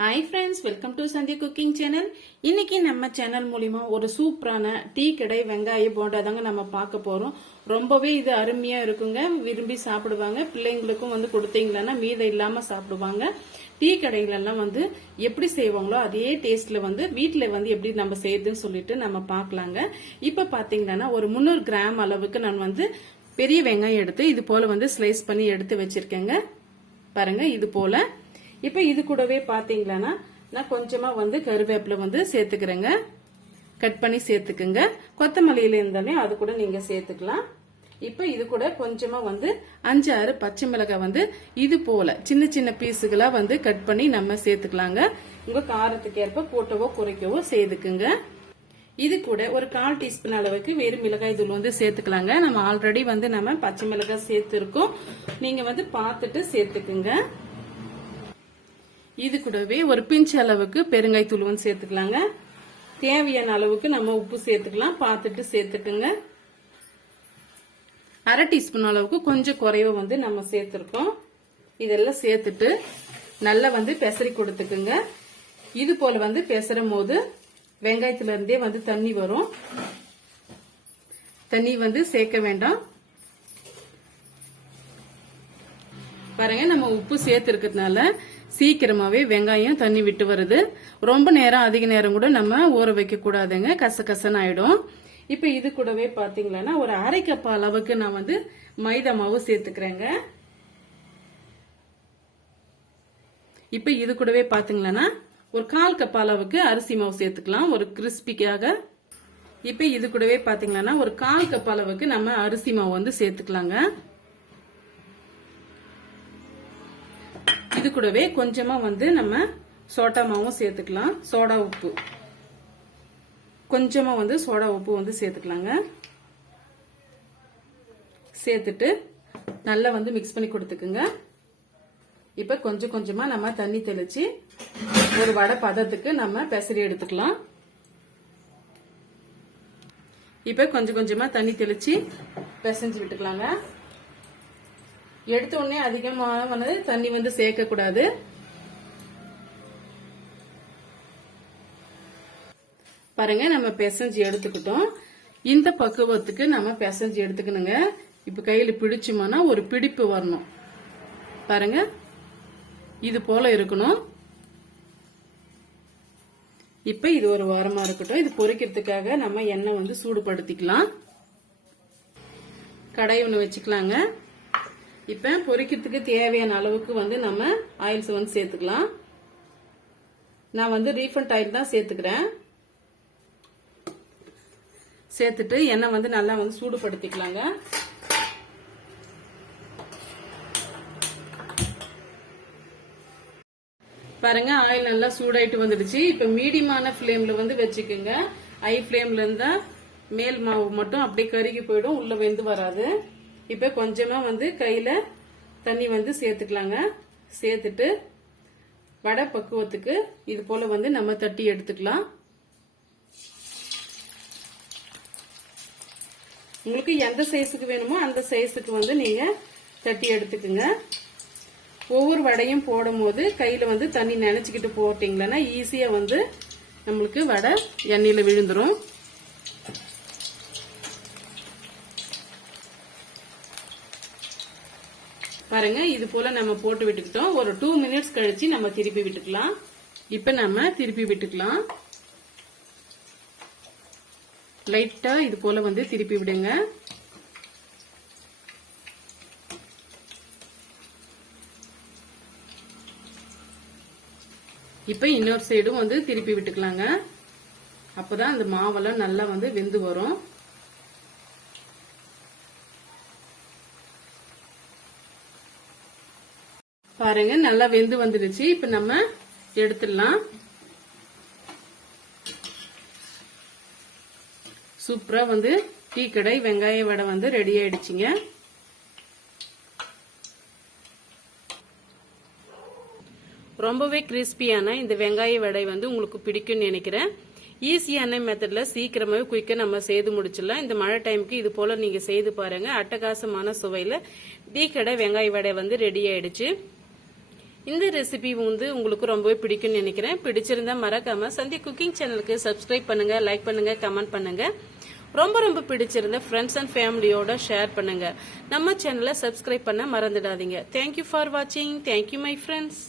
Hi friends welcome to Sandhi cooking channel இன்னைக்கு நம்ம channel மூலிமா ஒரு சூப்பரான டீ கடை வெங்காய போண்டா தாங்க நம்ம பார்க்க போறோம். ரொம்பவே இது அருமையா இருக்குங்க. விரும்பி சாப்பிடுவாங்க. பிள்ளைங்களுக்கும் வந்து கொடுத்தீங்களன்னா மீதம் இல்லாம சாப்பிடுவாங்க. டீ கடைகளெல்லாம் வந்து எப்படி செய்வாங்களோ அதே டேஸ்ட்ல வந்து வீட்டில் வந்து எப்படி நம்ம செய்யுதுன்னு சொல்லிட்டு நம்ம பார்க்கலாங்க. இப்ப பாத்தீங்கன்னா ஒரு முந்நூறு கிராம் அளவுக்கு நான் வந்து பெரிய வெங்காயம் எடுத்து இது போல வந்து ஸ்லைஸ் பண்ணி எடுத்து வச்சிருக்கேங்க. பாருங்க இது போல இப்ப இது கூடவே பாத்தீங்களன்னா நான் கொஞ்சமா வந்து கருவேப்பிலை வந்து சேர்த்துக்கிறேங்க. கட் பண்ணி சேர்த்துக்குங்க. கொத்தமல்லியில இருந்தாலே அது கூட நீங்க சேர்த்துக்கலாம். இப்ப இது கூட கொஞ்சமா வந்து அஞ்சு ஆறு பச்சை மிளகாய் வந்து இது போல சின்ன சின்ன பீஸுகளா வந்து கட் பண்ணி நம்ம சேர்த்துக்கலாங்க. உங்க காரத்துக்கு ஏற்ப போட்டவோ குறைக்கவோ செய்துக்குங்க இது கூட ஒரு கால் டீஸ்பூன் அளவுக்கு வெறும் மிளகாய் தூள் வந்து சேர்த்துக்கலாங்க. நம்ம ஆல்ரெடி வந்து நம்ம பச்சை மிளகாய் சேர்த்துருக்கோம். நீங்க வந்து பார்த்துட்டு சேர்த்துக்குங்க. இது கூடவே ஒரு பிஞ்ச் அளவுக்கு பெருங்காய் தூள் சேர்த்துக்கலாங்க. தேவையான அளவுக்கு நம்ம உப்பு சேர்த்துக்கலாம். பார்த்துட்டு சேர்த்துக்குங்க. அரை டீஸ்பூன் அளவுக்கு கொஞ்சம் குறைவு வந்து நம்ம சேர்த்துருக்கோம். இதெல்லாம் சேர்த்துட்டு நல்லா வந்து பெசரி கொடுத்துக்குங்க. இது போல வந்து பெசரும் போது வெங்காயத்துல இருந்தே வந்து தண்ணி வரும். தண்ணி வந்து சேர்க்க வேண்டாம். பாருங்க நம்ம உப்பு சேர்த்து இருக்கிறதுனால சீக்கிரமாவே வெங்காயம் தண்ணி விட்டு வருது. ரொம்ப நேரம் அதிக நேரம் கூட நம்ம ஊற வைக்க கூடாதுங்க ஆகிடும் இப்போ ஆயிடும். இப்ப இது கூடவே பாத்தீங்களன்னா ஒரு அரை கப் அளவுக்கு நான் வந்து மைதா மாவு சேர்த்துக்கிறேங்க. இப்ப இது கூடவே பாத்தீங்களன்னா ஒரு கால் கப் அளவுக்கு அரிசி மாவு சேர்த்துக்கலாம் ஒரு கிறிஸ்பிக்காக. இப்ப இது கூடவே பாத்தீங்களன்னா ஒரு கால் கப் அளவுக்கு நம்ம அரிசி மாவு வந்து சேர்த்துக்கலாங்க. இது கூடவே கொஞ்சமா வந்து நம்ம சோட்டா மாவும் சேர்த்துக்கலாம். சோடா உப்பு. கொஞ்சமா வந்து சோடா உப்பு வந்து சேர்த்துக்கலாங்க. சேர்த்துட்டு நல்லா வந்து மிக்ஸ் பண்ணி கொடுத்துக்குங்க. இப்ப கொஞ்சம் கொஞ்சமா நம்ம தண்ணி தெளிச்சு ஒரு வடை பதத்துக்கு நம்ம பெசரி எடுத்துக்கலாம். இப்ப கொஞ்சம் கொஞ்சமா தண்ணி தெளிச்சு பிசைஞ்சு விட்டுக்கலாங்க. எடுத்த உடனே அதிகமாக தண்ணி வந்து சேர்க்க கூடாது. பாருங்க நம்ம பிசைஞ்சு எடுத்துக்கிட்டோம். இந்த பக்குவத்துக்கு நம்ம பிசைஞ்சு எடுத்துக்கணுங்க. இப்ப கையில பிடிச்சோம்னா ஒரு பிடிப்பு வரணும். பாருங்க இது போல இருக்கணும். இப்ப இது ஒரு வாரமா இருக்கட்டும். இது பொரிக்கிறதுக்காக நம்ம எண்ணெய் வந்து சூடுபடுத்திக்கலாம். கடை ஒன்று வச்சுக்கலாங்க. இப்ப பொரிக்கிறதுக்கு தேவையான அளவுக்கு வந்து நம்ம ஆயில்ஸ் வந்து சேர்த்துக்கலாம். நான் வந்து ரீஃபண்ட் ஆயில் தான் சேர்த்துக்கிறேன். சேர்த்துட்டு எண்ணெய் வந்து நல்லா வந்து சூடுபடுத்திக்கலாங்க. பாருங்க ஆயில் நல்லா சூடாயிட்டு வந்துடுச்சு. இப்ப மீடியமான ஃப்ளேம்ல வந்து வச்சுக்கோங்க. ஹை ஃப்ளேம்ல இருந்தா மேல் மாவு மட்டும் அப்படியே கருகி போயிடும் உள்ள வெந்து வராது. இப்ப கொஞ்சமா வந்து கையில தண்ணி வந்து சேர்த்துக்கலாங்க. சேர்த்துட்டு வடை பக்குவத்துக்கு இது போல வந்து நம்ம தட்டி எடுத்துக்கலாம். உங்களுக்கு எந்த சைஸுக்கு வேணுமோ அந்த சைஸுக்கு வந்து நீங்க தட்டி எடுத்துக்குங்க. ஒவ்வொரு வடையும் போடும்போது கையில் கையில வந்து தண்ணி நினைச்சுக்கிட்டு போட்டீங்களன்னா ஈஸியா வந்து நம்மளுக்கு வடை எண்ணெயில விழுந்துரும். பாருங்க இது போல நம்ம போட்டு விட்டுக்கிட்டோம். ஒரு டூ மினிட்ஸ் கழிச்சு நம்ம திருப்பி விட்டுக்கலாம். இப்ப நம்ம திருப்பி விட்டுக்கலாம். லைட்டா இது போல வந்து திருப்பி விடுங்க. இப்ப இன்னொரு சைடும் வந்து திருப்பி விட்டுக்கலாங்க. அப்பதான் அந்த மாவெல்லாம் நல்லா வந்து வெந்து வரும். பாருங்க நல்லா வெந்து வந்துடுச்சு. இப்ப நம்ம எடுத்துடலாம். சூப்பரா வந்து டீ கடை வெங்காய வடை வந்து ரெடி ஆயிடுச்சுங்க. ரொம்பவே கிறிஸ்பியான இந்த வெங்காய வடை வந்து உங்களுக்கு பிடிக்கும்னு நினைக்கிறேன். ஈஸியான மெத்தட்ல சீக்கிரமாவே குயிக்காக நம்ம செய்து முடிச்சிடலாம். இந்த மழை டைமுக்கு இது போல நீங்க செய்து பாருங்க. அட்டகாசமான சுவையில டீ கடை வெங்காய வடை வந்து ரெடி ஆயிடுச்சு. இந்த ரெசிபி வந்து உங்களுக்கு ரொம்பவே பிடிக்கும்னு நினைக்கிறேன். பிடிச்சிருந்தா மறக்காம சந்தி குக்கிங் சேனலுக்கு சப்ஸ்கிரைப் பண்ணுங்க லைக் பண்ணுங்க கமெண்ட் பண்ணுங்க. ரொம்ப ரொம்ப பிடிச்சிருந்த ஃப்ரெண்ட்ஸ் அண்ட் ஃபேமிலியோட ஷேர் பண்ணுங்க. நம்ம சேனலை சப்ஸ்கிரைப் பண்ண மறந்துடாதீங்க. தேங்க்யூ ஃபார் வாட்சிங் தேங்க்யூ மை ஃப்ரெண்ட்ஸ்